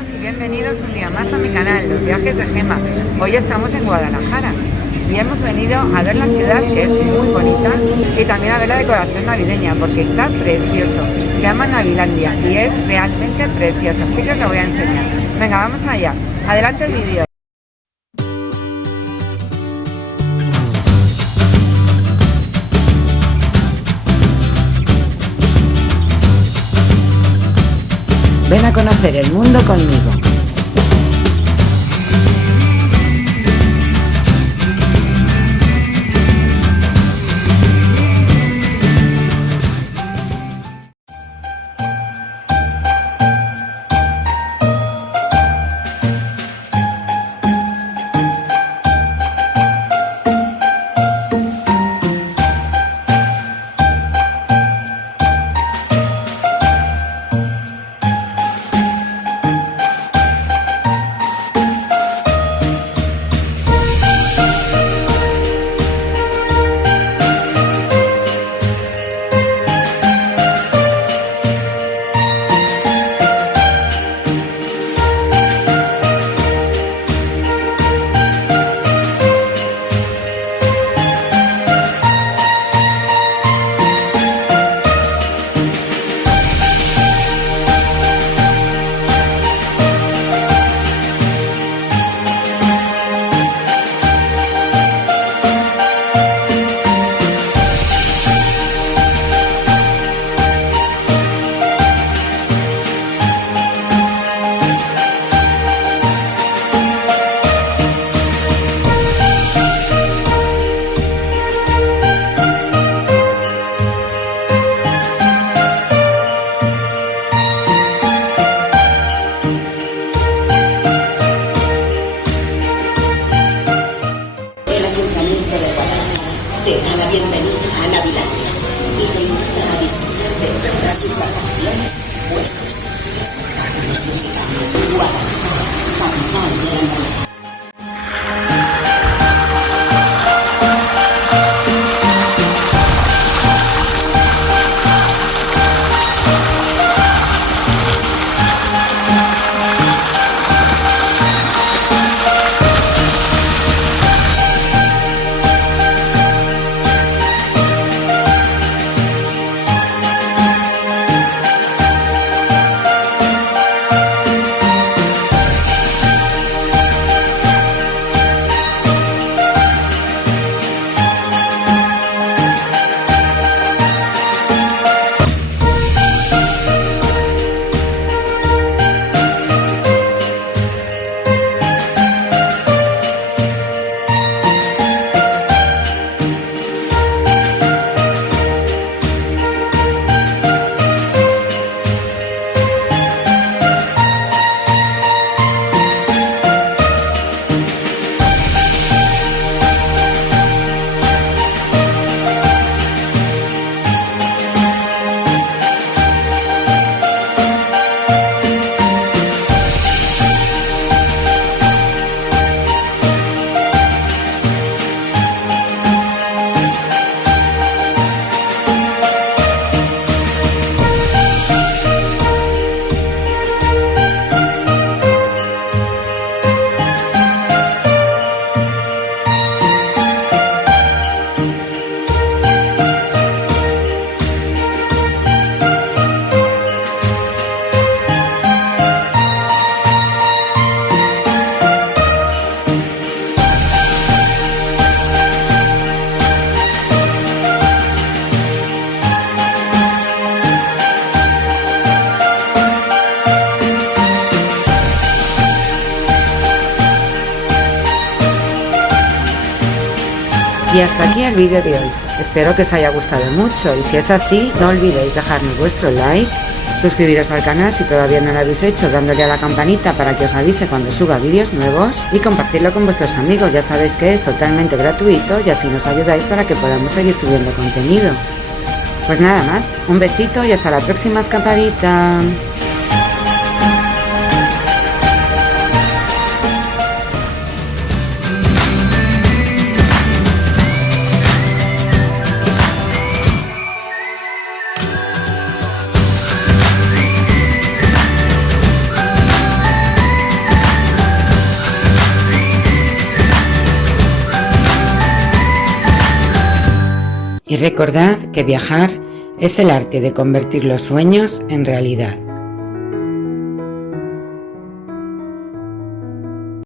todos y bienvenidos un día más a mi canal, Los Viajes de Gema. Hoy estamos en Guadalajara y hemos venido a ver la ciudad, que es muy bonita, y también a ver la decoración navideña porque está precioso. Se llama Navilandia y es realmente precioso, así que os lo voy a enseñar. Venga, vamos allá. Adelante el vídeo. Ven a conocer el mundo conmigo. Te da la bienvenida a Navilandia y te invita a disfrutar de todas sus atracciones, puestos y espectáculos musicales. Guadalajara, capital de la Navidad. Y hasta aquí el vídeo de hoy. Espero que os haya gustado mucho y si es así, no olvidéis dejarme vuestro like, suscribiros al canal si todavía no lo habéis hecho dándole a la campanita para que os avise cuando suba vídeos nuevos y compartirlo con vuestros amigos. Ya sabéis que es totalmente gratuito y así nos ayudáis para que podamos seguir subiendo contenido. Pues nada más, un besito y hasta la próxima escapadita. Y recordad que viajar es el arte de convertir los sueños en realidad.